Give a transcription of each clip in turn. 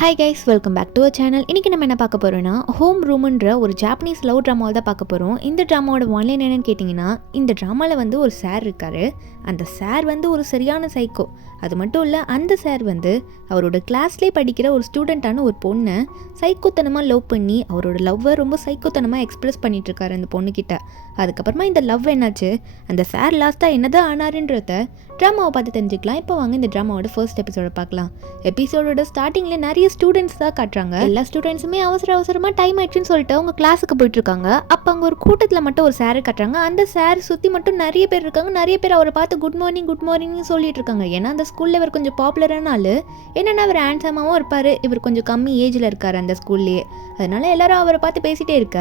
Hi guys, welcome back to our channel. இன்றைக்கி நம்ம என்ன பார்க்க போகிறோன்னா, ஹோம் ரூம்ன்ற ஒரு ஜாப்பனீஸ் லவ் ட்ராமாவில் தான் பார்க்க போகிறோம். இந்த ட்ராமாவோட ஒன்லைன் என்னென்னு கேட்டிங்கன்னா, இந்த ட்ராமாவில் வந்து ஒரு சார் இருக்கார். அந்த சார் வந்து ஒரு சரியான சைக்கோ. அது மட்டும் இல்லை, அந்த சார் வந்து அவரோட கிளாஸ்லேயே படிக்கிற ஒரு ஸ்டூடெண்ட்டான ஒரு பொண்ணை சைக்கோத்தனமாக லவ் பண்ணி அவரோட லவ்வை ரொம்ப சைக்கோத்தனமாக எக்ஸ்ப்ரெஸ் பண்ணிகிட்ருக்காரு அந்த பொண்ணுக்கிட்ட. அதுக்கப்புறமா இந்த லவ் என்னாச்சு, அந்த சார் லாஸ்ட்டாக என்னதான் ஆனாருன்றத ட்ராமாவை பார்த்து தெரிஞ்சுக்கலாம். இப்போ வாங்க இந்த ட்ராமாவோட ஃபர்ஸ்ட் எபிசோட பார்க்கலாம். எபிசோடோட ஸ்டார்டிங்கில் நிறைய ஸ்டூடெண்ட்ஸ் தான் காட்டுறாங்க. எல்லா ஸ்டூடெண்ட்ஸுமே அவசரமாக டைம் ஆயிடுச்சுன்னு சொல்லிட்டு அவங்க கிளாஸுக்கு போயிட்டு இருக்காங்க. அப்போ அங்கே ஒரு கூட்டத்தில் மட்டும் ஒரு சாரை காட்டுறாங்க. அந்த சார் சுற்றி மட்டும் நிறைய பேர் இருக்காங்க. நிறைய பேர் அவரை பார்த்து குட் மார்னிங் சொல்லிட்டு இருக்காங்க. ஏன்னா அந்த ஸ்கூலில் இவர் கொஞ்சம் பாப்புலரான ஆள். என்னென்னா அவர் ஹேண்ட்ஸமாகவும் இருப்பார். இவர் கொஞ்சம் கம்மி ஏஜில் இருக்கார் அந்த ஸ்கூல்லேயே. அதனால எல்லாரும் அவரை பார்த்து பேசிகிட்டே இருக்க,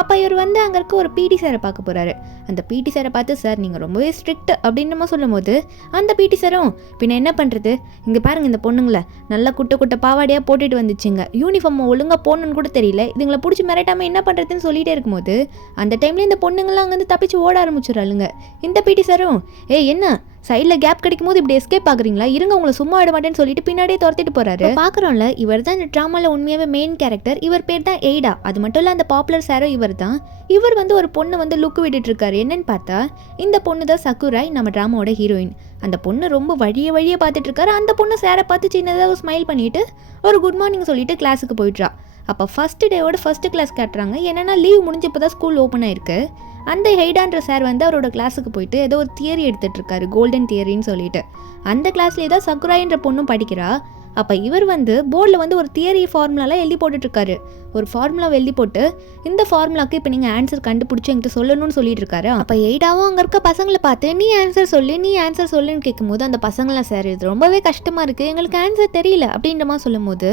அப்போ இவர் வந்து அங்கே இருக்க ஒரு பிடி சாரை பார்க்க போகிறாரு. அந்த பிடி சாரை பார்த்து, சார் நீங்கள் ரொம்பவே ஸ்ட்ரிக்ட் அப்படின்ற சொல்லும் போது அந்த பிடி சாரும், பின்ன என்ன பண்ணுறது, இங்கே பாருங்கள் இந்த பொண்ணுங்களை நல்லா குட்டை பாவாடியாக போட்டுட்டு வந்துச்சுங்க, யூனிஃபார்ம் ஒழுங்காக போடணுன்னு கூட தெரியல, இதுங்களை பிடிச்சி மிரட்டாமல் என்ன பண்ணுறதுன்னு சொல்லிகிட்டே இருக்கும்போது அந்த டைமில் இந்த பொண்ணுங்களாம் அங்கேருந்து தப்பிச்சு ஓட ஆரம்பிச்சிடறாளுங்க. இந்த பிடி சாரும், என்ன சைடில் கேப் கிடைக்கும் போது இப்படி எஸ்கேப் ஆகுறீங்களா, இருங்க உங்களை சும்மா விட மாட்டேன்னு சொல்லிட்டு பின்னாடியே துரத்திட்டு போறாரு. பார்க்குறோம்ல, இவர் தான் இந்த ட்ராமாவில் உண்மையாகவே மெயின் கேரக்டர். இவர் பேர் தான் எய்டா. அது மட்டும் இல்லை, அந்த பாப்புலர் சாரோ இவர் தான். இவர் வந்து ஒரு பொண்ணு வந்து லுக் விட்டுட்டு இருக்காரு. என்னன்னு பார்த்தா இந்த பொண்ணு தான் சக்குராய், நம்ம ட்ராமாவோட ஹீரோயின். அந்த பொண்ணு ரொம்ப வழியே பார்த்துட்டு இருக்காரு. அந்த பொண்ணு சாரை பார்த்து சின்னதாக ஒரு ஸ்மைல் பண்ணிட்டு ஒரு குட் மார்னிங் சொல்லிட்டு கிளாஸுக்கு போயிட்றா. அப்போ ஃபர்ஸ்ட் டேவோட ஃபர்ஸ்ட் கிளாஸ் காட்டுறாங்க. என்னன்னா லீவ் முடிஞ்சு இப்போ தான் ஸ்கூல் ஓப்பன் ஆயிருக்கு. அந்த ஹெய்டான்ற சார் வந்து அவரோட கிளாஸுக்கு போயிட்டு ஏதோ ஒரு தியரி எடுத்துகிட்டு இருக்காரு, கோல்டன் தியரின்னு சொல்லிட்டு. அந்த கிளாஸ்லேயே தான் சக்குராயின்ற பொண்ணும் படிக்கிறா. அப்போ இவர் வந்து போர்டில் வந்து ஒரு தியரி ஃபார்முலாலாம் எழுதி போட்டுட்ருக்காரு. ஒரு ஃபார்முலாவை எழுதி போட்டு இந்த ஃபார்முலாவுக்கு இப்போ நீங்கள் ஆன்சர் கண்டுபிடிச்சி என்கிட்ட சொல்லணும்னு சொல்லிட்டு இருக்காரு. அப்போ எய்டாவும் அங்கே இருக்க பசங்களை பார்த்து நீ ஆன்சர் சொல்லுன்னு கேட்கும்போது அந்த பசங்களாம், சார் இது ரொம்பவே கஷ்டமாக இருக்குது, எங்களுக்கு ஆன்சர் தெரியல அப்படின்ற மாதிரி சொல்லும் போது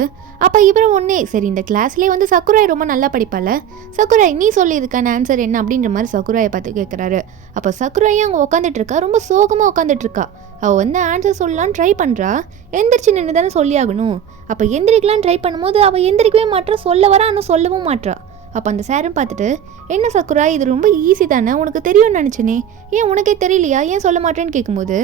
அப்போ இவரும் ஒன்றே, சரி இந்த கிளாஸ்லேயே வந்து சக்குராய் ரொம்ப நல்லா படிப்பால, சக்குராய் நீ சொல்லி இதுக்கான ஆன்சர் என்ன அப்படின்ற மாதிரி சக்குராயை பார்த்து கேட்குறாரு. அப்போ சக்குராயும் அங்கே உட்காந்துட்டு இருக்கா, ரொம்ப சோகமாக உட்காந்துட்டு இருக்கா. அவள் வந்து ஆன்சர் சொல்லலான்னு ட்ரை பண்ணுறா. எந்திரிச்சு நின்று தானே சொல்லி ஆகணும். அப்போ எந்திரிக்கலான்னு ட்ரை பண்ணும்போது அவள் எந்திரிக்கவே மாட்டா, சொல்ல வரா ஆனால் சொல்லவும் மாட்டா. அப்போ அந்த சாரும் பார்த்துட்டு, என்ன சக்குரா இது ரொம்ப ஈஸி தானே, உனக்கு தெரியும்னு நினச்சேனே, ஏன் உனக்கே தெரியலையா, ஏன் சொல்ல மாட்டேன்னு கேட்கும்போது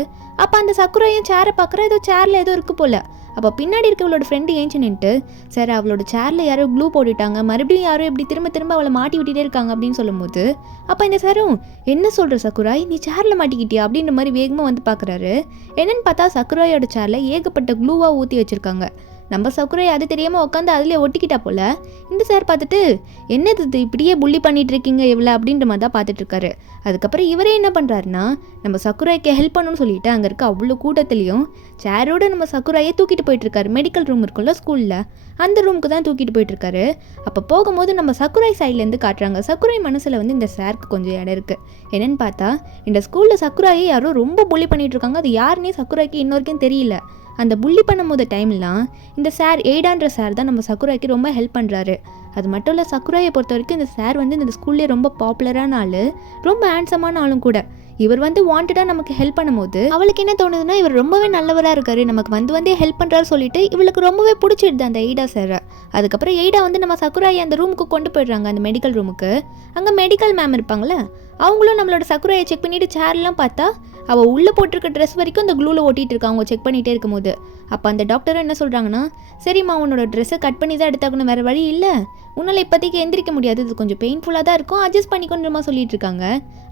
அப்போ அந்த சக்குராயும் சேரை பார்க்குற, ஏதோ சேரில் ஏதோ இருக்குது போல். அப்போ பின்னாடி இருக்க அவளோட ஃப்ரெண்டு ஏஞ்சி நின்ட்டு, சார் அவளோட சேரில் யாரோ க்ளூ போட்டுட்டாங்க, மறுபடியும் யாரோ இப்படி திரும்ப அவளை மாட்டி விட்டுட்டே இருக்காங்க அப்படின்னு சொல்லும்போது அப்போ இந்த சாரும், என்ன சொல்கிற சக்குராய், நீ சேரில் மாட்டிக்கிட்டியா அப்படின்ற மாதிரி வேகமாக வந்து பார்க்குறாரு. என்னென்னு பார்த்தா சக்குராயோட சேரில் ஏகப்பட்ட க்ளூவாக ஊற்றி வச்சுருக்காங்க. நம்ம சக்குராய் அது தெரியாமல் உட்காந்து அதிலே ஒட்டிக்கிட்டா போல். இந்த சார் பார்த்துட்டு, என்னது இது இப்படியே புள்ளி பண்ணிட்டு இருக்கீங்க எவ்வளோ அப்படின்ற மாதிரி தான் பார்த்துட்ருக்காரு. அதுக்கப்புறம் இவரே என்ன பண்ணுறாருன்னா, நம்ம சக்குராய்க்கு ஹெல்ப் பண்ணணும்னு சொல்லிட்டு அங்கே இருக்க அவ்வளோ கூட்டத்துலேயும் சேரோட நம்ம சக்குராயை தூக்கிட்டு போயிட்டுருக்காரு. மெடிக்கல் ரூம் இருக்குல்ல ஸ்கூலில், அந்த ரூமுக்கு தான் தூக்கிட்டு போயிட்டுருக்காரு. அப்போ போகும்போது நம்ம சக்குராய் சைட்லேருந்து காட்டுறாங்க. சக்குராய் மனசில் வந்து இந்த சாருக்கு கொஞ்சம் இடம் இருக்குது. என்னென்னு பார்த்தா இந்த ஸ்கூலில் சக்குராயை யாரோ ரொம்ப புள்ளி பண்ணிகிட்ருக்காங்க. அது யாருன்னே சக்குராய்க்கு இன்ன வரைக்கும் தெரியல. அந்த புள்ளி பண்ணும் போது டைம்லாம் இந்த சார் எய்டான்ற சார் தான் நம்ம சக்குராய்க்கு ரொம்ப ஹெல்ப் பண்ணுறாரு. அது மட்டும் இல்லை, சக்குராயை பொறுத்த வரைக்கும் இந்த சார் வந்து இந்த ஸ்கூல்லேயே ரொம்ப பாப்புலரான ஆள், ரொம்ப ஹேண்ட்ஸமான ஆளும் கூட. இவர் வந்து வாண்டடாக நமக்கு ஹெல்ப் பண்ணும்போது அவளுக்கு என்ன தோணுதுன்னா, இவர் ரொம்பவே நல்லவராக இருக்காரு, நமக்கு வந்தே ஹெல்ப் பண்ணுறாரு சொல்லிட்டு இவளுக்கு ரொம்பவே பிடிச்சிடுது அந்த எய்டா சாரை. அதுக்கப்புறம் எய்டா வந்து நம்ம சக்குராயை அந்த ரூமுக்கு கொண்டு போயிடுறாங்க, அந்த மெடிக்கல் ரூமுக்கு. அங்கே மெடிக்கல் மேம் இருப்பாங்களே, அவங்களும் நம்மளோட சக்குராயை செக் பண்ணிவிட்டு சேர்லாம் பார்த்தா அவள் உள்ளே போட்டிருக்க ட்ரெஸ் வரைக்கும் அந்த க்ளூவில் ஒட்டிகிட்டு இருக்கா அவங்க செக் பண்ணிகிட்டே இருக்கும்போது. அப்போ அந்த டாக்டரும் என்ன சொல்கிறாங்கன்னா, சரிம்மா உன்னோட ட்ரெஸ்ஸை கட் பண்ணி தான் எடுத்தாக்கணும், வேறு வழி இல்லை, உன்னால் இப்போதைக்கு எந்திரிக்க முடியாது, இது கொஞ்சம் பெயின்ஃபுல்லாக தான் இருக்கும், அட்ஜஸ்ட் பண்ணிக்கொண்டுமா சொல்லிட்டு இருக்காங்க.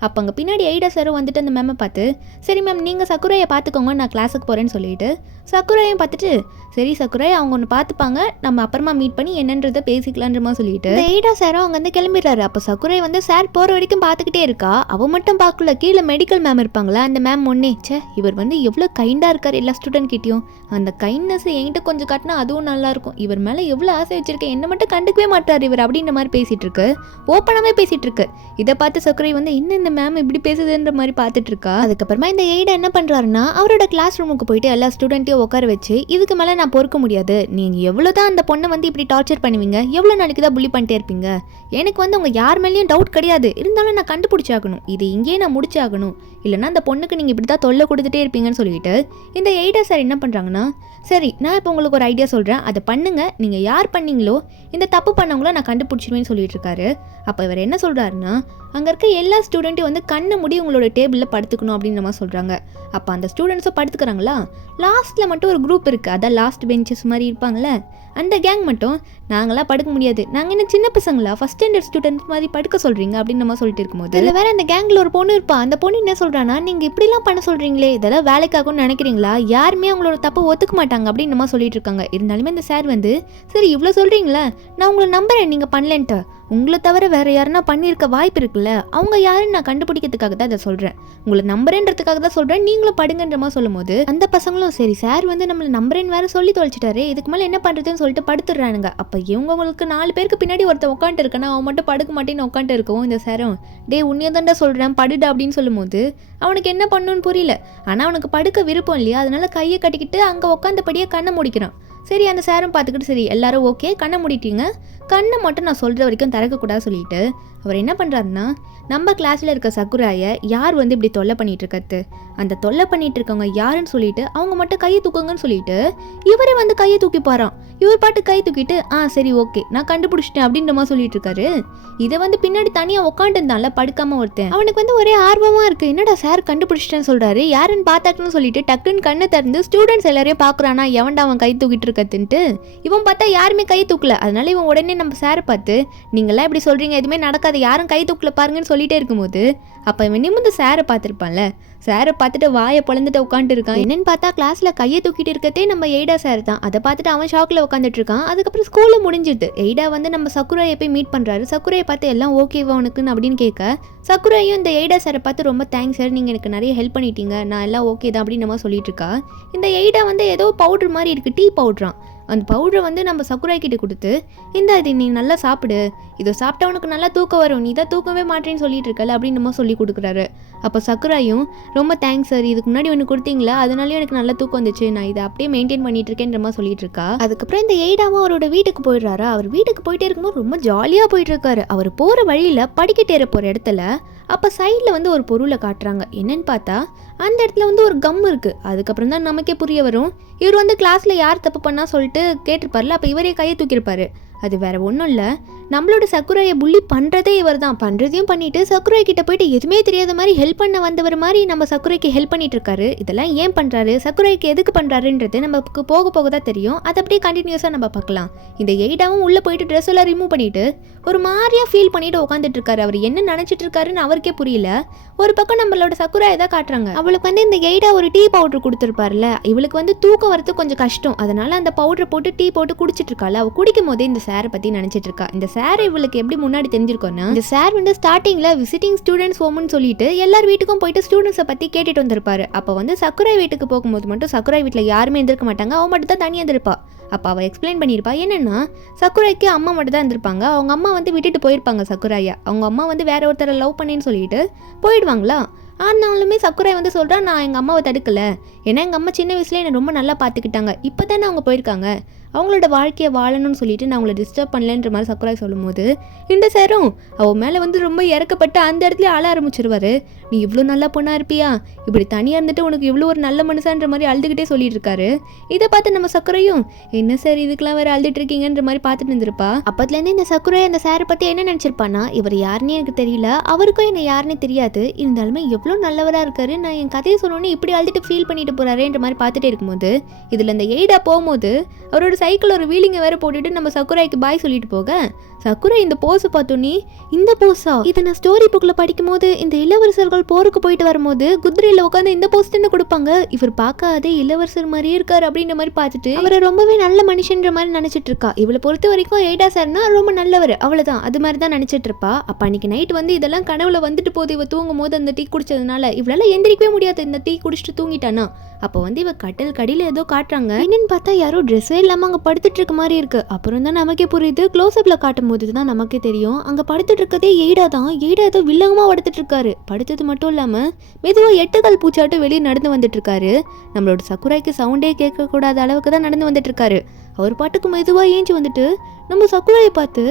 அப்போ அங்கே பின்னாடி எய்டா சாரும் வந்துட்டு அந்த மேமை பார்த்து, சரி மேம் நீங்கள் சக்குராயை பார்த்துக்கோங்க, நான் கிளாஸுக்கு போகிறேன்னு சொல்லிட்டு சக்குராயும் பார்த்துட்டு, சரி சக்குராய் அவங்க ஒன்று பார்த்துப்பாங்க, நம்ம அப்புறமா மீட் பண்ணி என்னன்றதை பேசிக்கலான்றமா சொல்லிட்டு எய்டா சாரும் அங்கே வந்து கிளம்பிடுறாரு. அப்போ சக்குராய் வந்து சார் போகிற வரைக்கும் பார்த்துக்கிட்டே இருக்கா. அவள் மட்டும் பார்க்கல, கீழே மெடிக்கல் மேம் இருப்பாங்களா, அந்த மேம் ஒன்னே, இவர் வந்து எவ்வளோ கைண்டாக இருக்கார் எல்லா ஸ்டூடெண்ட் கிட்டேயும், அந்த கைண்ட்னஸ் என்கிட்ட கொஞ்சம் காட்டினா அதுவும் நல்லாயிருக்கும், இவர் மேலே எவ்வளோ ஆசை வச்சிருக்கேன், என்ன மட்டும் கண்டுக்கவே மாட்டார் இவர் அப்படின்ற மாதிரி பேசிகிட்டு இருக்கு. ஓப்பனாகவே பேசிகிட்டு இருக்கு. இதை பார்த்து சக்குராய் வந்து என்ன இந்த மேம் இப்படி பேசுதுன்ற மாதிரி பார்த்துட்டு இருக்கா. அதுக்கப்புறமா இந்த எய்டா என்ன பண்ணுறாருன்னா, அவரோட கிளாஸ் ரூமுக்கு போயிட்டு எல்லா ஸ்டூடெண்ட்டையும் உட்கார வச்சு, இதுக்கு மேலே நான் பொறுக்க முடியாது, நீங்கள் எவ்வளோ தான் அந்த பொண்ணை வந்து இப்படி டார்ச்சர் பண்ணுவீங்க, எவ்வளோ நாளைக்கு தான் புள்ளி பண்ணிட்டே இருப்பீங்க, எனக்கு வந்து உங்கள் யார் மேலேயும் டவுட் கிடையாது, இருந்தாலும் நான் கண்டுபிடிச்சாகணும், இது இங்கேயே நான் முடிச்சாகணும், இல்லைனா அந்த பொண்ணுக்கு நீங்கள் இப்படி தான் தொல்லை கொடுத்துட்டே இருப்பீங்கன்னு சொல்லிட்டு இந்த எய்டா சார் என்ன பண்ணுறாங்கன்னா, சரி, நான் இப்போ உங்களுக்கு ஒரு ஐடியா சொல்கிறேன், அதை பண்ணுங்க. நீங்கள் யார் பண்ணீங்களோ இந்த தப்பு பண்ணவங்களோ நான் கண்டுபிடிச்சிருவேன்னு சொல்லிட்டு இருக்காரு. அப்போ இவர் என்ன சொல்கிறாருன்னா, அங்கே இருக்க எல்லா ஸ்டூடெண்ட்டையும் வந்து கண்ணை மூடி உங்களோட டேபிளில் படுத்துக்கணும் அப்படின்னு நம்ம சொல்கிறாங்க. அப்போ அந்த ஸ்டூடெண்ட்ஸும் படுத்துக்கிறாங்களா? லாஸ்ட்டில் மட்டும் ஒரு குரூப் இருக்குது, அதான் லாஸ்ட் பெஞ்சஸ் மாதிரி இருப்பாங்களே, அந்த கேங் மட்டும் நாங்களாம் படுக்க முடியாது, நாங்கள் என்ன சின்ன பசங்களா, ஃபஸ்ட் ஸ்டாண்டர்ட் ஸ்டூடெண்ட்ஸ் மாதிரி படுக்க சொல்கிறீங்க அப்படின்னு நம்ம சொல்லிட்டு இருக்கும்போது, இதில் வேறு அந்த கேங்கில் ஒரு பொண்ணு இருப்பா. அந்த பொண்ணு என்ன சொல்கிறான்னா, நீங்கள் இப்படிலாம் பண்ண சொல்கிறீங்களே, இதெல்லாம் வேலைக்காகும்னு நினைக்கிறீங்களா, யாருமே அவங்களோட தப்பை ஒத்துக்க மாட்டாங்க அப்படின்னு நம்ம சொல்லிட்டு இருக்காங்க. இருந்தாலுமே இந்த சார் வந்து, சரி இவ்வளோ சொல்கிறீங்களா, நான் உங்களை நம்புறேன் நீங்கள் பண்ணலன்ட்டு, உங்களை தவிர வேறு யாருன்னா பண்ணியிருக்க வாய்ப்பு இருக்குல்ல, அவங்க யாருன்னு நான் கண்டுபிடிக்கிறதுக்காக தான் அதை சொல்கிறேன், உங்களை நம்புறேன்றதுக்காக தான் சொல்கிறேன், நீங்களும் படுங்கன்ற மாதிரி சொல்லும்போது அந்த பசங்களும் சரி சார் வந்து நம்மளை நம்புறேன்னு வேறு சொல்லி தொலைச்சிட்டாரு, இதுக்கு மேலே என்ன பண்ணுறதுன்னு சொல்லிட்டு படுத்துடுறானுங்க. அப்போ இவங்களுக்கு 4 பேருக்கு பின்னாடி ஒருத்தன் உட்காந்துட்டு இருக்கானா, அவன் மட்டும் படுக்க மாட்டேன்னு உட்காந்துட்டு இருக்கவும் இந்த சாரும் டே உன்னையே தான்டா சொல்கிறேன் படுடா அப்படின்னு சொல்லும்போது அவனுக்கு என்ன பண்ணணும்னு புரியல. ஆனால் அவனுக்கு படுக்க விருப்பம் இல்லையா, அதனால கையை கட்டிக்கிட்டு அங்கே உட்காந்தபடியே கண்ணை முடிக்கிறான். சரி அந்த சாரும் பார்த்துக்கிட்டு சரி எல்லாரும் ஓகே கண்ணை மூடிட்டீங்க, கண்ணை மட்டும் நான் சொல்கிற வரைக்கும் திறக்கக்கூடாது சொல்லிட்டு அவர் என்ன பண்ணுறாருன்னா, நம்ம கிளாஸில் இருக்க சக்குராயை யார் வந்து இப்படி தொல்லை பண்ணிகிட்டு இருக்கிறது, அந்த தொல்லை பண்ணிகிட்டு இருக்கவங்க யாருன்னு சொல்லிட்டு அவங்க மட்டும் கையை தூக்குங்கன்னு சொல்லிட்டு இவரே வந்து கையை தூக்கிப்பாராம். இவர் பாட்டு கை தூக்கிட்டு சரி ஓகே நான் கண்டுபிடிச்சிட்டேன் அப்படின்ற மாதிரி சொல்லிட்டு இருக்காரு. இதை வந்து பின்னாடி தனியாக உட்காந்துருந்தான்ல படுக்காம ஒருத்தன், அவனுக்கு வந்து ஒரே ஆர்வமாக இருக்குது, என்னடா சார் கண்டுபிடிச்சிட்டேன்னு சொல்கிறாரு, யாருன்னு பார்த்தாக்குன்னு சொல்லிட்டு டக்குன்னு கண்ணை திறந்து ஸ்டூடெண்ட்ஸ் எல்லாரையும் பார்க்குறானா, எவன்டா அவன் கை தூக்கிட்டு இருக்கத்துன்ட்டு. இவன் பார்த்தா யாருமே கை தூக்கல, அதனால இவன் உடனே நம்ம சாரை பார்த்து நீங்களாம் இப்படி சொல்கிறீங்க, எதுவுமே நடக்காது, யாரும் கை தூக்கல பாருங்கன்னு சொல்லிட்டே இருக்கும்போது அப்போ இவன் நிமிந்து சாரை பார்த்துருப்பான்ல, சாரை பார்த்துட்டு வாயை பொழந்துட்டு உட்காந்துட்டு இருக்கான். என்னன்னு பார்த்தா கிளாஸில் கையை தூக்கிட்டு இருக்கதே நம்ம எய்டா சார் தான். அதை பார்த்துட்டு அவன் ஷாக்கில் உட்காந்துட்டு இருக்கான். அதுக்கப்புறம் ஸ்கூலில் முடிஞ்சிடுது. எய்டா வந்து நம்ம சக்குராயை போய் மீட் பண்ணுறாரு. சக்குரையை பார்த்து எல்லாம் ஓகேவா உனக்குன்னு அப்படின்னு கேட்க, சக்குரையும் இந்த எய்டா சாரை பார்த்து ரொம்ப தேங்க்ஸ் சார், நீங்கள் எனக்கு நிறைய ஹெல்ப் பண்ணிட்டீங்க, நான் எல்லாம் ஓகே தான் அப்படின்னு நம்ம சொல்லிட்டு இருக்கா. இந்த எய்டா வந்து ஏதோ பவுட்ரு மாதிரி இருக்குது, டீ பவுட்ரான். அந்த பவுடரை வந்து நம்ம சக்குராய் கிட்ட கொடுத்து, இது நீ நல்லா சாப்பிடு, இதை சாப்பிட்டா உனக்கு நல்லா தூக்கம் வரும், நீ தான் தூக்கவே மாட்டேன்னு சொல்லிட்டு இருக்கல அப்படின்னு நம்ம சொல்லி கொடுக்குறாரு. அப்போ சக்குராயும் ரொம்ப தேங்க்ஸ் சார், இதுக்கு முன்னாடி ஒன்று கொடுத்தீங்களா அதனாலேயும் எனக்கு நல்லா தூக்கம் வந்துச்சு, நான் இதை அப்படியே மெயின்டைன் பண்ணிட்டு இருக்கேன்ற மாதிரி சொல்லிட்டு இருக்கா. அதுக்கப்புறம் இந்த எய்டாவும் அவரோட வீட்டுக்கு போயிடுறாரு. அவர் வீட்டுக்கு போயிட்டே இருக்கும்போது ரொம்ப ஜாலியாக போயிட்டு இருக்காரு. அவர் போகிற வழியில் படிக்கட்டேற போகிற இடத்துல அப்போ சைடில் வந்து ஒரு பொருளை காட்டுறாங்க. என்னன்னு பார்த்தா அந்த இடத்துல வந்து ஒரு கம் இருக்குது. அதுக்கப்புறம் தான் நமக்கே புரிய வரும், இவர் வந்து கிளாஸில் யார் தப்பு பண்ணா சொல்லிட்டு கேட்டிருப்பார்ல, அப்போ இவரே கையை தூக்கியிருப்பாரு. அது வேற ஒன்றும் இல்லை, நம்மளோட சக்குராயை புள்ளி பண்ணுறதே இவர் தான். பண்ணுறதையும் பண்ணிட்டு சக்குராய் கிட்ட போயிட்டு எதுவுமே தெரியாத மாதிரி ஹெல்ப் பண்ண வந்தவர் மாதிரி நம்ம சக்குராய்க்கு ஹெல்ப் பண்ணிட்டு இருக்காரு. இதெல்லாம் ஏன் பண்ணுறாரு, சக்குராய்க்கு எதுக்கு பண்ணுறாருன்றது நமக்கு போக போக தான் தெரியும். அதை அப்படியே கண்டினியூஸாக நம்ம பார்க்கலாம். இந்த எய்டாவும் உள்ளே போயிட்டு ட்ரெஸ் எல்லாம் ரிமூவ் பண்ணிட்டு ஒரு மாதிரியாக ஃபீல் பண்ணிட்டு உட்காந்துட்டு இருக்காரு. அவர் என்ன நினச்சிட்டு இருக்காருன்னு அவருக்கே புரியல. ஒரு பக்கம் நம்மளோட சக்குராயை தான் காட்டுறாங்க. அவளுக்கு வந்து இந்த எய்டா ஒரு டீ பவுடர் கொடுத்துருப்பார்ல, இவளுக்கு வந்து தூக்கம் வரது கொஞ்சம் கஷ்டம், அதனால அந்த பவுடரை போட்டு டீ போட்டு குடிச்சிட்டு இருக்காள். அவள் குடிக்கும் போதே இந்த சாரை பற்றி நினச்சிட்டு இருக்கா. இந்த சார் இவளுக்கு எப்படி முன்னாடி தெரிஞ்சிருக்கோன்னா, இந்த சார் வந்து ஸ்டார்டிங்கில் விசிட்டிங் ஸ்டூடெண்ட்ஸ் ஹோம்னு சொல்லிட்டு எல்லார் வீட்டுக்கும் போயிட்டு ஸ்டூடெண்ட்ஸை பற்றி கேட்டுட்டு வந்திருப்பாரு. அப்போ வந்து சக்குராய் வீட்டுக்கு போகும்போது மட்டும் சக்குராய் வீட்டில் யாருமே இருந்திருக்க மாட்டாங்க, அவன் மட்டும் தான் தனியாக இருந்திருப்பா. அப்போ அவள் எக்ஸ்பிளைன் பண்ணியிருப்பா, என்னென்னா சக்குராய்க்கு அம்மா மட்டும் தான் இருந்திருப்பாங்க, அவங்க அம்மா வந்து விட்டுட்டு போயிருப்பாங்க சக்குராயா, அவங்க அம்மா வந்து வேற ஒருத்தரை லவ் பண்ணின்னு சொல்லிட்டு போயிடுவாங்களா. ஆனாலுமே சக்குராய் வந்து சொல்கிறா, நான் எங்கள் அம்மாவை தடுக்கலை, ஏன்னா எங்கள் அம்மா சின்ன வயசுல என்னை ரொம்ப நல்லா பார்த்துக்கிட்டாங்க, இப்போ தானே அவங்க போயிருக்காங்க, அவங்களோட வாழ்க்கையை வாழணும்னு சொல்லிட்டு நான் அவங்கள டிஸ்டர்ப் பண்ணலன்ற மாதிரி சக்குராய் சொல்லும்போது இந்த சாரும் அவள் மேலே வந்து ரொம்ப இறக்கப்பட்டு அந்த இடத்துல அழ ஆரம்பிச்சிருவாரு. நீ இவ்வளோ நல்லா பொண்ணாக இருப்பியா, இப்படி தனியாக இருந்துட்டு உனக்கு இவ்வளோ ஒரு நல்ல மனுஷன்ற மாதிரி அழுதுகிட்டே சொல்லிட்டு இருக்காரு. இதை பார்த்து நம்ம சக்குரையும் என்ன சார் இதுக்கெல்லாம் வேறு அழுதுட்டு இருக்கீங்கன்ற மாதிரி பார்த்துட்டு இருந்திருப்பா. அப்பத்துலேருந்து இந்த சக்குரை அந்த சாரை பற்றி என்ன நினச்சிருப்பானா, இவர் யாருன்னே எனக்கு தெரியல, அவருக்கும் என்ன யாருன்னே தெரியாது, இருந்தாலுமே எவ்வளோ நல்லவராக இருக்காரு, நான் என் கதையை சொன்னோன்னே இப்படி அழுதுட்டு ஃபீல் பண்ணிட்டு போகிறாருன்ற மாதிரி பார்த்துட்டே இருக்கும்போது இதில் இந்த எய்டா போகும்போது அவரோட சைக்கிள் ஒரு வீலிங்கை வேற போட்டுட்டு நம்ம சக்குராய்க்கு பாய் சொல்லிட்டு போக, சக்குரை இந்த போஸை பார்த்தோன்னே, இந்த போஸா, இதை நான் ஸ்டோரி புக்கில் படிக்கும் போது இந்த இளவரசர்கள் போருக்கு போயிட்டு வரும்போது குதிரையில் உட்காந்து இந்த போஸ் தானே கொடுப்பாங்க, இவர் பார்க்காதே இளவரசர் மாதிரியே இருக்காரு அப்படின்ற மாதிரி பார்த்துட்டு அவரை ரொம்பவே நல்ல மனுஷன்ற மாதிரி நினச்சிட்டு இருக்கா. இவளை பொறுத்த வரைக்கும் எய்டா சார்னா ரொம்ப நல்லவர், அவ்வளோதான், அது மாதிரி தான் நினச்சிட்டு இருப்பா. அப்போ அன்னைக்கு நைட் வந்து இதெல்லாம் கனவுல வந்துட்டு போகுது. இவ தூங்கும் போது அந்த டீ குடிச்சதுனால இவளால எந்திரிக்கவே முடியாது, இந்த டீ குடிச்சிட்டு தூங்கிட்டானா. அப்போ வந்து இவ கட்டல் கடியில் ஏதோ காட்டுறாங்க. என்னன்னு பார்த்தா யாரோ ட்ரெஸ்ஸே இல்லாமல் அங்கே படுத்துட்டு இருக்க மாதிரி இருக்கு. அப்புறம் தான் நமக்கே புரியுது, க்ளோஸ்அப்ல காட்டும் போது தான் நமக்கே தெரியும் அங்கே படுத்துட்டு இருக்கதே எய்டா தான். எய்டா ஏதோ வில்லங்கமாக படுத்துட்டு இருக்காரு. படுத்தது மட்டும் இல்லாமல் மெதுவாக 8 கால் பூச்சாட்டு வெளியே நடந்து வந்துட்டு இருக்காரு. நம்மளோட சக்குராய்க்கு சவுண்டே கேட்கக்கூடாத அளவுக்கு தான் நடந்து வந்துட்டு இருக்காரு. அவர் பாட்டுக்கு மெதுவாக ஏஞ்சி வந்துட்டு நம்ம சக்குராயை பார்த்து,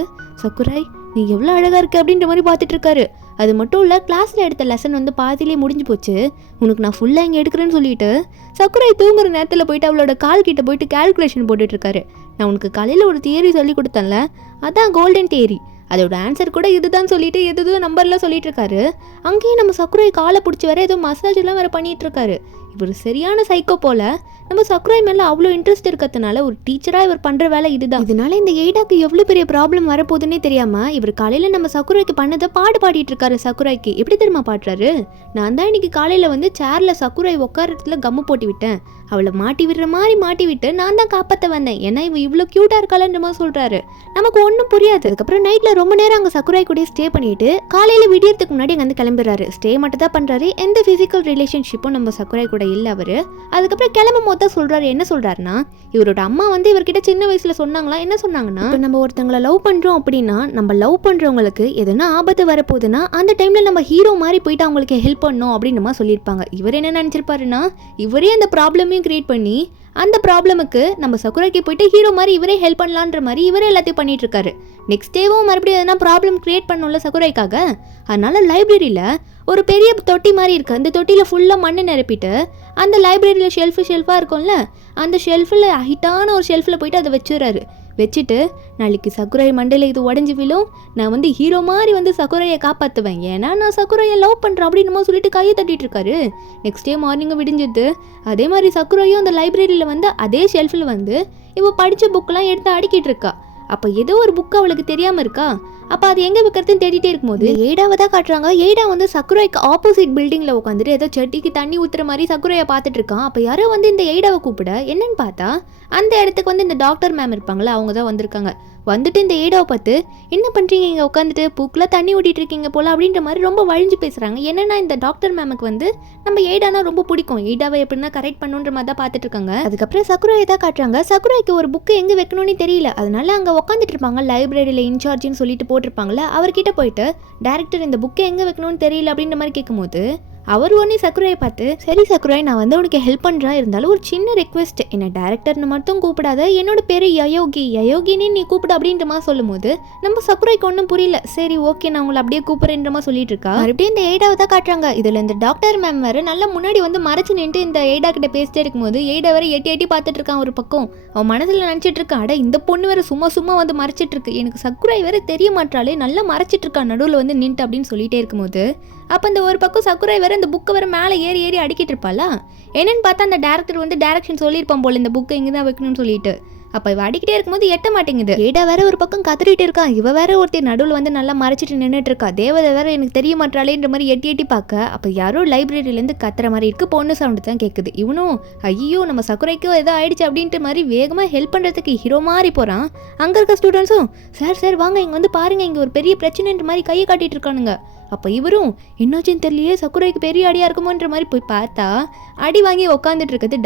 சக்குராய் நீ எவ்வளோ அழகா இருக்கு அப்படின்ற மாதிரி பார்த்துட்டு இருக்காரு. அது மட்டும் இல்லை, கிளாஸில் எடுத்த லெசன் வந்து பாதியிலே முடிஞ்சு போச்சு, உனக்கு நான் ஃபுல்லாக இங்கே எடுக்கிறேன்னு சொல்லிட்டு சக்குரை தூங்குற நேரத்தில் போயிட்டு அவளோட கால் கிட்ட போயிட்டு கால்குலேஷன் போட்டுட்ருக்காரு. நான் உனக்கு காலையில் ஒரு தியரி சொல்லி கொடுத்தேன்ல, அதான் கோல்டன் தியரி, அதோட ஆன்சர் கூட இதுதான் சொல்லிட்டு எதுவும் நம்பர்லாம் சொல்லிட்டு இருக்காரு. அங்கேயும் நம்ம சக்குரை காலை பிடிச்சி வேற ஏதோ மசாஜ் எல்லாம் வேற பண்ணிட்டு இருக்காரு. இவர் சரியான சைக்கோ போல. நம்ம சக்குரை மேலே அவ்வளோ இன்ட்ரெஸ்ட் இருக்கிறதுனால ஒரு டீச்சராக இவர் பண்ணுற வேலை இதுதான். இதனால இந்த எய்டாக்கு எவ்வளோ பெரிய ப்ராப்ளம் வரப்போகுதுன்னே தெரியாமல் இவர் காலையில் நம்ம சக்குரைக்கு பண்ணதை பாடிட்டு இருக்காரு. சக்குரைக்கு எப்படி தெரியுமா பாடுறாரு, நான் தான் இன்னைக்கு காலையில் வந்து சேரில் சக்குரை உட்காரத்துல கம்மு போட்டு விட்டேன், அவளை மாட்டி விடுற மாதிரி மாட்டி விட்டு நான் தான் காப்பாற்ற வந்தேன், ஏன்னா இவ இவ்வளோ க்யூட்டாக இருக்காளன்ற மாதிரி சொல்கிறாரு. நமக்கு ஒன்றும் புரியாது. அதுக்கப்புறம் நைட்டில் ரொம்ப நேரம் அங்கே சக்குரை கூட ஸ்டே பண்ணிட்டு காலையில் விடியறதுக்கு முன்னாடி அங்கே வந்து கிளம்பிடுறாரு. ஸ்டே மட்டும் தான் பண்ணுறாரு, எந்த ஃபிசிக்கல் ரிலேஷன்ஷிப்பும் நம்ம சக்குரை கூட இல்லை அவர். அதுக்கப்புறம் கிளம்பும் போது தான் சொல்கிறாரு, என்ன சொல்கிறாருன்னா, இவரோட அம்மா வந்து இவர்கிட்ட சின்ன வயசில் சொன்னாங்களா, என்ன சொன்னாங்கன்னா, இப்போ நம்ம ஒருத்தவங்களை லவ் பண்ணுறோம் அப்படின்னா நம்ம லவ் பண்ணுறவங்களுக்கு எதுனா ஆபத்து வரப்போகுதுன்னா அந்த டைமில் நம்ம ஹீரோ மாதிரி போயிட்டு அவங்களுக்கு ஹெல்ப் பண்ணணும் அப்படின்னு மாதிரி சொல்லியிருப்பாங்க. இவர் என்ன நினச்சிருப்பாருன்னா, இவரே அந்த ப்ராப்ளமையும் கிரியேட் பண்ணி அந்த ப்ராப்ளமுக்கு நம்ம சக்குரைக்கு போயிட்டு ஹீரோ மாதிரி இவரே ஹெல்ப் பண்ணலான்ற மாதிரி இவரே எல்லாத்தையும் பண்ணிட்டு இருக்காரு. நெக்ஸ்ட் டேவும் மறுபடியும் எதனா ப்ராப்ளம் கிரியேட் பண்ணல சக்குரைக்காக. அதனால லைப்ரரியில் ஒரு பெரிய தொட்டி மாதிரி இருக்குது, அந்த தொட்டியில் ஃபுல்லாக மண்ணை நிரப்பிட்டு அந்த லைப்ரரியில் ஷெல்ஃபாக இருக்கும்ல, அந்த ஷெல்ஃபில் ஹைட்டான ஒரு ஷெல்ஃபில் போயிட்டு அதை வச்சுறாரு. வச்சுட்டு நாளைக்கு சக்குரை மண்டையில் இது உடஞ்சி விழும், நான் வந்து ஹீரோ மாதிரி வந்து சக்குரையை காப்பாற்றுவேன், ஏன்னா நான் சக்குரையை லவ் பண்ணுறேன் அப்படின்னு சொல்லிட்டு கையை தட்டிட்டு இருக்காரு. நெக்ஸ்ட் டே மார்னிங்கு விடிஞ்சது. அதே மாதிரி சக்குரையும் அந்த லைப்ரரியில் வந்து அதே ஷெல்ஃபில் வந்து இவ படித்த புக்கெலாம் எடுத்து அடிக்கிட்டு இருக்கா. அப்போ ஏதோ ஒரு புக்கு அவளுக்கு தெரியாமல் இருக்கா. அப்போ அது எங்கே வைக்கிறதுன்னு தேடிட்டே இருக்கும்போது எய்டாவை தான் காட்டுறாங்க. எய்டா வந்து சக்குரைக்கு ஆப்போசிட் பில்டிங்கில் உட்காந்துட்டு ஏதோ செடிக்கு தண்ணி ஊற்றுற மாதிரி சக்குரையை பார்த்துட்டு இருக்கான். அப்போ யாரோ வந்து இந்த எய்டாவை கூப்பிட என்னன்னு பார்த்தா அந்த இடத்துக்கு வந்து இந்த டாக்டர் மேம் இருப்பாங்களா, அவங்க தான் வந்திருக்காங்க. வந்துட்டு இந்த எய்டாவை பார்த்து, என்ன பண்ணுறீங்க இங்கே உட்காந்துட்டு, பூக்கில் தண்ணி ஊட்டிட்டு இருக்கீங்க போல அப்படின்ற மாதிரி ரொம்ப வழிஞ்சு பேசுகிறாங்க. என்னன்னா இந்த டாக்டர் மேமுக்கு வந்து நம்ம எய்டானா ரொம்ப பிடிக்கும், எய்டாவை எப்படின்னா கரெக்ட் பண்ணுன்ற மாதிரி தான் பார்த்துட்டு இருக்காங்க. அதுக்கப்புறம் சக்குரையை தான் காட்டுறாங்க. சக்குரைக்கு ஒரு புக்கு எங்கே வைக்கணும்னு தெரியல, அதனால அங்கே உட்காந்துட்டு இருப்பாங்க லைப்ரரியில் இன்சார்ஜின்னு சொல்லிட்டு போட்டிருப்பாங்களே, அவர்கிட்ட போயிட்டு டேரக்டர் இந்த புக்கை எங்கே வைக்கணும்னு தெரியல அப்படின்ற மாதிரி கேட்கும்போது அவர் ஒன்றே சக்குரையை பார்த்து, சரி சக்குரை நான் வந்து உனக்கு ஹெல்ப் பண்ணுறேன், இருந்தாலும் ஒரு சின்ன ரெக்வெஸ்ட், என்னை டேரக்டர்னு மட்டும் கூப்பிடாத, என்னோட பேர் யயோகினே நீ கூப்பிடு அப்படின்ற மாதிரி சொல்லும் போது நம்ம சக்குரைக்கு ஒன்றும் புரியல. சரி ஓகே நான் உங்களை அப்படியே கூப்பிடுறேன்ற மாதிரி சொல்லிட்டு இருக்கா. மறுபடியும் இந்த எய்டாவை தான் காட்டுறாங்க. இதில் இந்த டாக்டர் மேம் வேறு நல்லா முன்னாடி வந்து மறைச்சு நின்று இந்த எய்டா கிட்ட பேசிட்டே இருக்கும்போது எய்டா வேற எட்டி பார்த்துட்டு இருக்கான் ஒரு பக்கம். அவன் மனசில் நினச்சிட்டு இருக்கான், அட இந்த பொண்ணு வேற சும்மா வந்து மறைச்சிட்டு இருக்கு, எனக்கு சக்குரை வேற தெரிய மாட்டாலே நல்லா மறைச்சிட்டு இருக்கான் நடுவில் வந்து நின்று அப்படின்னு சொல்லிட்டே இருக்கும்போது அப்போ இந்த ஒரு பக்கம் சக்குரை வேற இந்த புக்கை வேற மேலே ஏறி அடிக்கிட்டு இருப்பாளா. என்னன்னு பார்த்தா அந்த டேரக்டர் வந்து டேரக்ஷன் சொல்லியிருப்பான் போல இந்த புக்கை இங்கே தான் வைக்கணும்னு சொல்லிட்டு. அப்போ இவ அடிக்கிட்டே இருக்கும்போது எட்ட மாட்டேங்குது. ஏடா வேற ஒரு பக்கம் கத்திரிட்டு இருக்கா, இவ வேற ஒருத்தர் நடுவில் வந்து நல்லா மறைச்சிட்டு நின்றுட்டு இருக்கா. தேவதை வேற எனக்கு தெரிய மாட்டாளேன்ற மாதிரி எட்டி பார்க்க அப்போ யாரோ லைப்ரரியிலேருந்து கத்துற மாதிரி இருக்கு, பொண்ணு சவுண்டு தான் கேட்குது. இவனும் ஐயோ நம்ம சக்குரைக்கோ ஏதோ ஆயிடுச்சு அப்படின்ட்டு மாதிரி வேகமாக ஹெல்ப் பண்ணுறதுக்கு ஹீரோ மாதிரி போகிறான். அங்கே இருக்க ஸ்டூடெண்ட்ஸும் சார் வாங்க இங்கே வந்து பாருங்க, இங்கே ஒரு பெரிய பிரச்சனைன்ற மாதிரி கையை காட்டிட்டு இருக்கானுங்க. அப்போ இவரும் என்னாச்சுன்னு தெரியலையே, சக்குரைக்கு பெரிய அடியாக இருக்குமோன்ற மாதிரி போய் பார்த்தா அடி வாங்கி உட்காந்துட்டு இருக்குது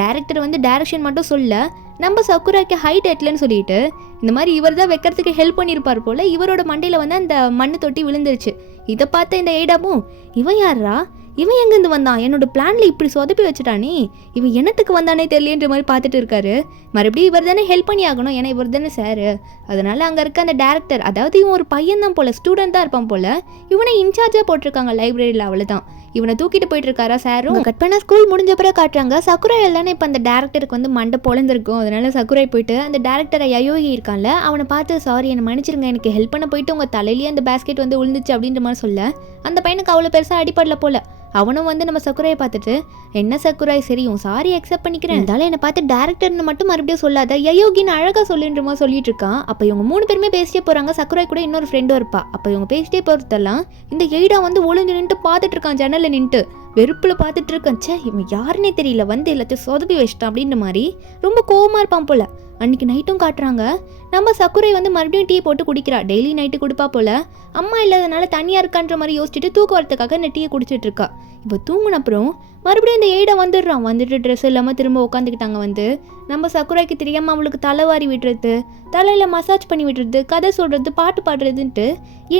டேரக்டர் வந்து டைரக்ஷன் மட்டும் சொல்ல நம்ம சக்குரைக்கு ஹைட் எட்டலன்னு சொல்லிட்டு இந்த மாதிரி இவர் தான் வைக்கிறதுக்கு ஹெல்ப் பண்ணியிருப்பார் போல் இவரோட மண்டையில் வந்து அந்த மண்ணு தொட்டி விழுந்துருச்சு. இதை பார்த்த இந்த எய்டாவும் இவன் யாரா, இவன் எங்கேருந்து வந்தான், என்னோட பிளான்ல இப்படி சொதப்பி வச்சுட்டானே, இவன் என்னத்துக்கு வந்தானே தெரியலன்ற மாதிரி பார்த்துட்டு இருக்காரு. மறுபடியும் இவர் தானே ஹெல்ப் பண்ணி ஆகணும், ஏன்னா இவர் தானே சார். அதனால அங்கே இருக்க அந்த டேரக்டர், அதாவது இவன் ஒரு பையன் தான் போல, ஸ்டூடெண்ட் தான் இருப்பான் போல, இவனை இன்சார்ஜாக போட்டிருக்காங்க லைப்ரரியில். அவ்வளோதான், இவனை தூக்கிட்டு போயிட்டு இருக்காரா சாரும். கட் பண்ண ஸ்கூல் முடிஞ்ச பிறகு காட்டுறாங்க. சக்குரை இல்லைன்னா இப்போ அந்த டேரக்டருக்கு வந்து மண்டை பொழந்திருக்கும். அதனால சக்குரை போயிட்டு அந்த டேரக்டரை யயோகி இருக்கான்ல அவனை பார்த்து, சாரி என்னை மன்னிச்சிருங்க, எனக்கு ஹெல்ப் பண்ண போயிட்டு உங்கள் தலையிலேயே அந்த பேஸ்கெட் வந்து விழுந்துச்சு அப்படின்ற மாதிரி சொல்ல அந்த பையனுக்கு அவ்வளோ பெருசாக அடிப்படல போல. அவனும் வந்து நம்ம சக்குரையை பார்த்துட்டு, என்ன சக்குரை சரி உன் சாரி அக்செப்ட் பண்ணிக்கிறேன், இருந்தாலும் என்னை பார்த்து டேரக்டர்னு மட்டும் மறுபடியும் சொல்லாத, யயோகின்னு அழகாக சொல்லுன்றமா சொல்லிட்டு இருக்கான். அப்போ இவங்க 3 பேருமே பேசிட்டே போகிறாங்க. சக்குரை கூட இன்னொரு ஃப்ரெண்டும் இருப்பா. அப்போ இவங்க பேசிட்டே போகிறதெல்லாம் இந்த எய்டா வந்து ஒளிஞ்சு நின்றுட்டு பார்த்துட்டு இருக்கான், ஜன்னலில் நின்றுட்டு வெறுப்பில் பார்த்துட்டு இருக்கான். சே இவன் யாருன்னே தெரியல, வந்து எல்லாத்தையும் சொதப்பி வச்சிட்டான் அப்படின்ற மாதிரி ரொம்ப கோவமாக இருப்பான் போல. அன்றைக்கி நைட்டும் காட்டுறாங்க. நம்ம சக்குரை வந்து மறுபடியும் டீ போட்டு குடிக்கிறா. டெய்லி நைட்டு கொடுப்பா போல். அம்மா இல்லாதனால தனியாக இருக்கான்ற மாதிரி யோசிச்சுட்டு தூக்க வரத்துக்காக இந்த டீயை குடிச்சிட்டு இருக்கா. இப்போ தூங்கின அப்புறம் மறுபடியும் இந்த எய்டா வந்துட்டு ட்ரெஸ் இல்லாமல் திரும்ப உட்காந்துக்கிட்டாங்க. வந்து நம்ம சக்குரைக்கு தெரியாமல் அவளுக்கு தலைவாரி விட்டுறது, தலையில் மசாஜ் பண்ணி விட்டுறது, கதை சொல்கிறது, பாட்டு பாடுறதுன்ட்டு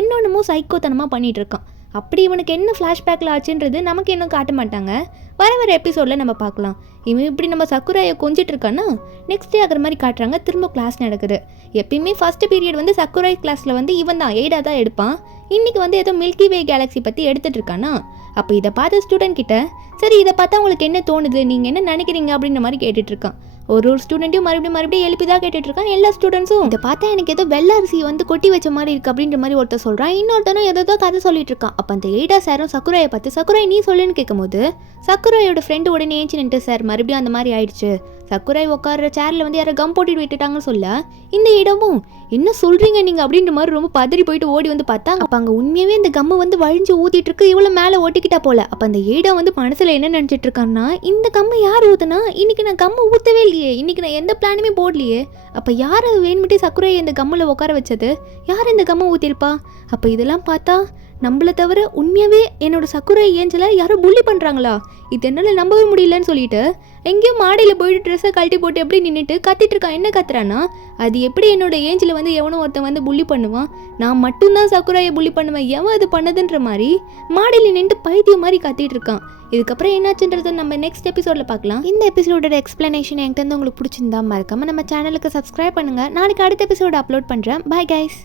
என்னொன்னுமோ சைக்கோத்தனமாக பண்ணிகிட்டு இருக்கான். அப்படி இவனுக்கு என்ன ஃப்ளாஷ்பேக்கில் ஆச்சுன்றது நமக்கு இன்னும் காட்ட மாட்டாங்க. வர எபிசோடில் நம்ம பார்க்கலாம். இவன் இப்படி நம்ம சக்குராயை கொஞ்சிட்டு இருக்கான்னா நெக்ஸ்ட் டே ஆகிற மாதிரி காட்டுறாங்க. திரும்ப கிளாஸ் நடக்குது. எப்பயுமே ஃபர்ஸ்ட் பீரியட் வந்து சக்குராய் கிளாஸில் வந்து இவன் தான் எய்டாக தான் எடுப்பான். இன்றைக்கி வந்து ஏதோ மில்கி வே கேலக்ஸி பற்றி எடுத்துகிட்டு இருக்கானா. அப்போ இதை பார்த்த ஸ்டூடெண்ட் கிட்ட சரி இதை பார்த்தா உங்களுக்கு என்ன தோணுது, நீங்கள் என்ன நினைக்கிறீங்க அப்படின்ற மாதிரி கேட்டுட்ருக்கான். ஒரு ஸ்டூடெண்ட்டையும் மறுபடியும் எழுப்பி தான் கேட்டுட்ருக்கான். எல்லா ஸ்டூடெண்ட்ஸும் இதை பார்த்தா எனக்கு ஏதோ வெள்ளை அரிசி வந்து கொட்டி வச்ச மாதிரி இருக்குது அப்படின்ற மாதிரி ஒருத்தர் சொல்கிறான். இன்னொருத்தனும் ஏதோ கதை சொல்லிட்டு இருக்கான். அப்போ அந்த எய்டா சாரும் சக்குராயை பார்த்து சக்குராய் நீ சொல்லுன்னு கேட்கும்போது சக்குராயோட ஃப்ரெண்டு உடனே ஏஞ்சி நின்று சார் மறுபடியும் அந்த மாதிரி ஆயிடுச்சு, சக்குராய் உட்கார சேர்ல வந்து யாரை கம் போட்டிட்டு விட்டுட்டாங்கன்னு சொல்ல இந்த இடமும் என்ன சொல்றீங்க நீங்க அப்படின்ற மாதிரி ரொம்ப பதறி போயிட்டு ஓடி வந்து பார்த்தா அப்ப அங்க உண்மையாவே இந்த கம்மு வந்து வழிஞ்சு ஊத்திட்டு இருக்கு. இவ்வளவு மேல ஓட்டிக்கிட்டா போல. அப்ப அந்த ஏடா வந்து மனசுல என்ன நினைச்சிட்டு இருக்கான்னா இந்த கம்மு யார் ஊத்துனா, இன்னைக்கு நான் கம்மு ஊத்தவே இல்லையே, இன்னைக்கு நான் எந்த பிளானுமே போடலையே, அப்ப யார் அது வேணுமிட்டே சக்குராயை இந்த கம்முல உட்கார வச்சது, யார் இந்த கம்மை ஊத்திருப்பா. அப்ப இதெல்லாம் பார்த்தா நம்மளை தவிர உண்மையாகவே என்னோட சக்குரை ஏஞ்சலை யாரும் புள்ளி பண்ணுறாங்களா, இது என்னால் நம்பவே முடியலன்னு சொல்லிட்டு எங்கேயோ மாடியில் போயிட்டு ட்ரெஸ்ஸை கழட்டி போட்டு எப்படி நின்றுட்டு கத்திட்டு இருக்கான். என்ன கத்துறான்னா அது எப்படி என்னோட ஏஞ்சில் வந்து எவனோ ஒருத்தன் வந்து புள்ளி பண்ணுவான், நான் மட்டும்தான் சக்குராயை புள்ளி பண்ணுவேன், எவன் அது பண்ணதுன்ற மாதிரி மாடியில் நின்று பைத்தியம் மாதிரி கத்திட்டு இருக்கான். இதுக்கப்புறம் என்னாச்சுன்றது நம்ம நெக்ஸ்ட் எபிசோடில் பார்க்கலாம். இந்த எபிசோடோட எக்ஸ்பிளனேஷன் என்கிட்ட வந்து உங்களுக்கு பிடிச்சிருந்தா மறக்காம நம்ம சேனலுக்கு சப்ஸ்கிரைப் பண்ணுங்கள். நாளைக்கு அடுத்த எபிசோடு அப்லோட் பண்ணுறேன். Bye guys.